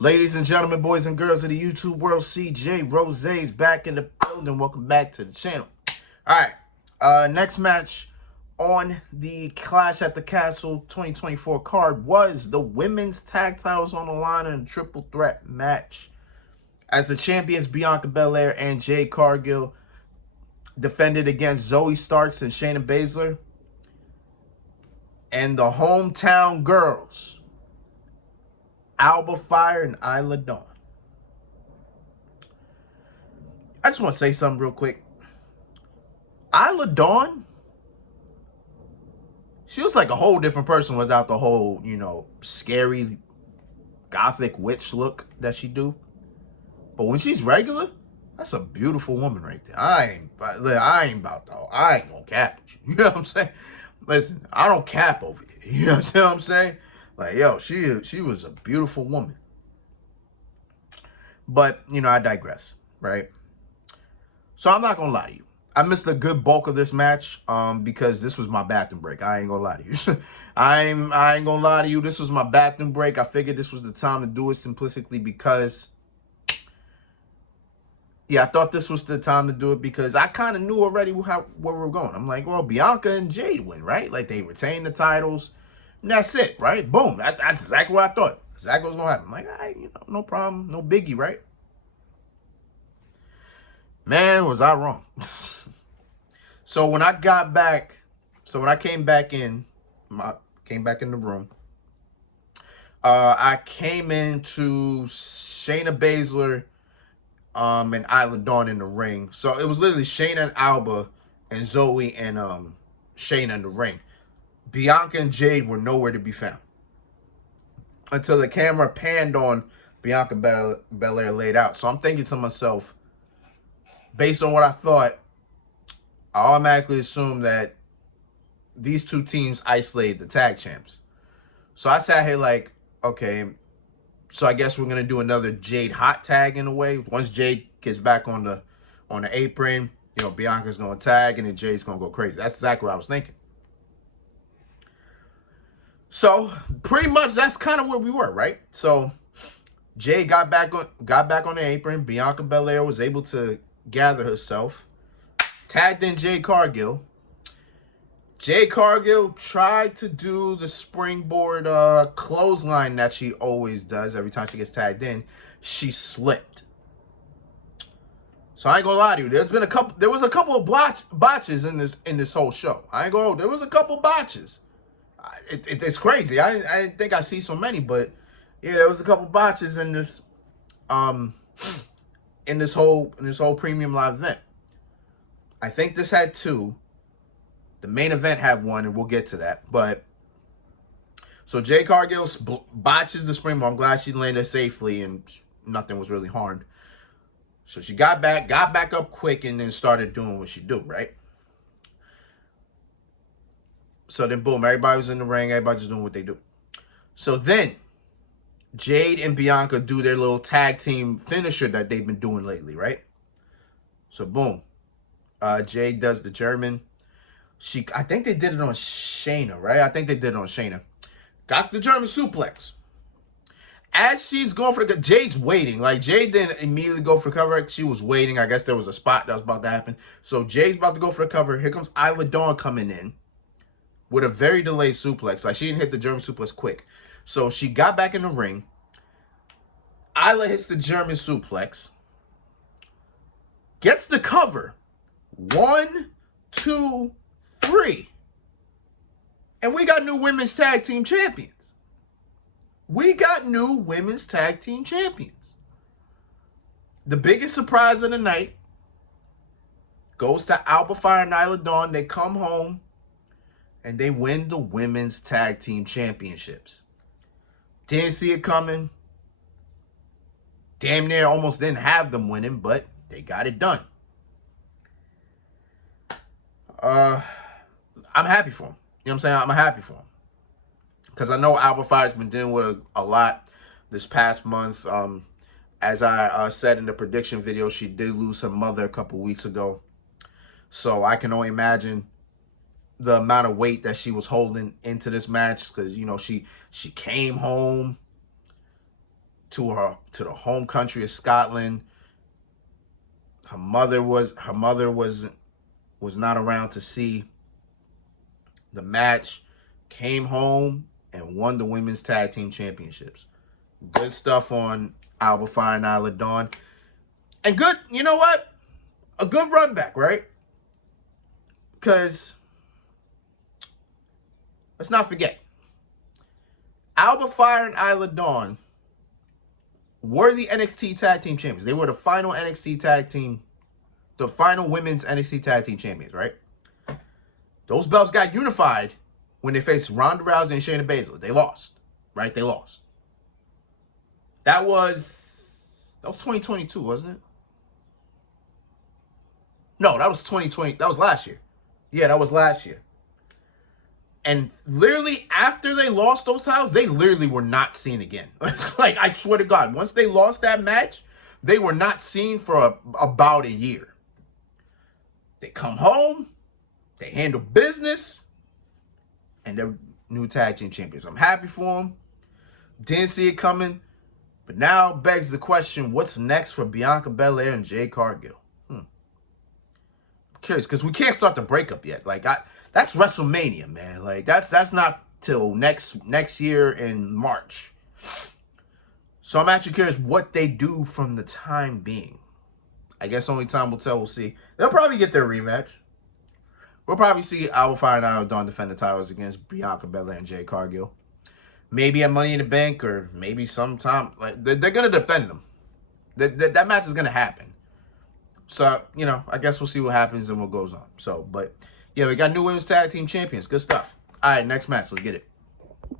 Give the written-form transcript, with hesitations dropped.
Ladies and gentlemen, boys and girls of the YouTube world, CJ Rose's back in the building. Welcome back to the channel. All right, next match on the Clash at the Castle 2024 card was the women's tag titles on the line in a triple threat match. As the champions Bianca Belair and Jade Cargill defended against Zoe Starks and Shayna Baszler, and the hometown girls, Alba Fire and Isla Dawn. I just want to say something real quick. Isla Dawn, she was like a whole different person without the whole, scary gothic witch look that she do. But when she's regular, that's a beautiful woman right there. I ain't about to. I ain't gonna cap with you. You know what I'm saying? Listen, I don't cap over here. You know what I'm saying? Like, yo, she was a beautiful woman. But, I digress, right? So I'm not gonna lie to you. I missed a good bulk of this match because this was my bathroom break. I ain't gonna lie to you. I ain't gonna lie to you. This was my bathroom break. I figured this was the time to do it simplistically because, I thought this was the time to do it because I kind of knew already where we were going. I'm like, well, Bianca and Jade win, right? Like, they retain the titles, and that's it, right? Boom. That's exactly what I thought. Exactly what's gonna happen. I'm like, all right, no problem, no biggie, right? Man, was I wrong. So when I came back in the room, I came into Shayna Baszler and Isla Dawn in the ring. So it was literally Shayna and Alba and Zoe and Shayna in the ring. Bianca and Jade were nowhere to be found until the camera panned on Bianca Belair laid out. So I'm thinking to myself, based on what I thought, I automatically assumed that these two teams isolated the tag champs. So I sat here like, okay, so I guess we're gonna do another Jade hot tag in a way. Once Jade gets back on the apron, Bianca's gonna tag and then Jade's gonna go crazy. That's exactly what I was thinking. So pretty much that's kind of where we were, right? So Jade got back on the apron. Bianca Belair was able to gather herself, tagged in Jade Cargill. Jade Cargill tried to do the springboard clothesline that she always does every time she gets tagged in. She slipped. So I ain't gonna lie to you. There was a couple of botches in this whole show. There was a couple botches. It's crazy. I didn't think I'd see so many, but yeah, there was a couple botches in this whole premium live event. I think this had two. The main event had one, and we'll get to that. But so Jade Cargill botches the springboard. I'm glad she landed safely, and nothing was really harmed. So she got back up quick, and then started doing what she do, right? So then, boom, everybody was in the ring. Everybody just doing what they do. So then, Jade and Bianca do their little tag team finisher that they've been doing lately, right? So, boom. Jade does the German. I think they did it on Shayna, right? I think they did it on Shayna. Got the German suplex. As she's going for Jade's waiting. Like, Jade didn't immediately go for cover. She was waiting. I guess there was a spot that was about to happen. So, Jade's about to go for the cover. Here comes Isla Dawn coming in with a very delayed suplex. Like, she didn't hit the German suplex quick. So, she got back in the ring. Isla hits the German suplex. Gets the cover. 1, 2, 3. And we got new women's tag team champions. The biggest surprise of the night goes to Alba Fire and Isla Dawn. They come home and they win the women's tag team championships. Didn't see it coming. Damn near almost didn't have them winning, but they got it done. I'm happy for him. You know what I'm saying? I'm happy for him. Because I know Alba Fire's been dealing with a lot this past month. As I said in the prediction video, she did lose her mother a couple weeks ago. So I can only imagine the amount of weight that she was holding into this match. Because, she came home to the home country of Scotland. Her mother was not around to see the match. Came home and won the women's tag team championships. Good stuff on Alba Fire and Isla Dawn. And good, you know what? A good run back, right? Because let's not forget, Alba Fire and Isla Dawn were the NXT Tag Team Champions. They were the final women's NXT Tag Team Champions, right? Those belts got unified when they faced Ronda Rousey and Shayna Baszler. They lost, right? They lost. That was 2022, wasn't it? No, that was 2020. That was last year. Yeah, that was last year. And literally after they lost those titles, they literally were not seen again. Like, I swear to God, once they lost that match, they were not seen for about a year. They come home, they handle business, and they're new tag team champions. I'm happy for them. Didn't see it coming. But now begs the question, what's next for Bianca Belair and Jade Cargill? I'm curious, because we can't start the breakup yet. Like, that's WrestleMania, man. Like, that's not till next year in March. So I'm actually curious what they do from the time being. I guess only time will tell. We'll see. They'll probably get their rematch. We'll probably see Alba Fire and Isla Dawn defend the titles against Bianca Belair and Jade Cargill. Maybe at Money in the Bank, or maybe sometime. Like, they're going to defend them. That match is going to happen. So, you know, I guess we'll see what happens and what goes on. So, but, yeah, we got new women's tag team champions. Good stuff. All right, next match. Let's get it.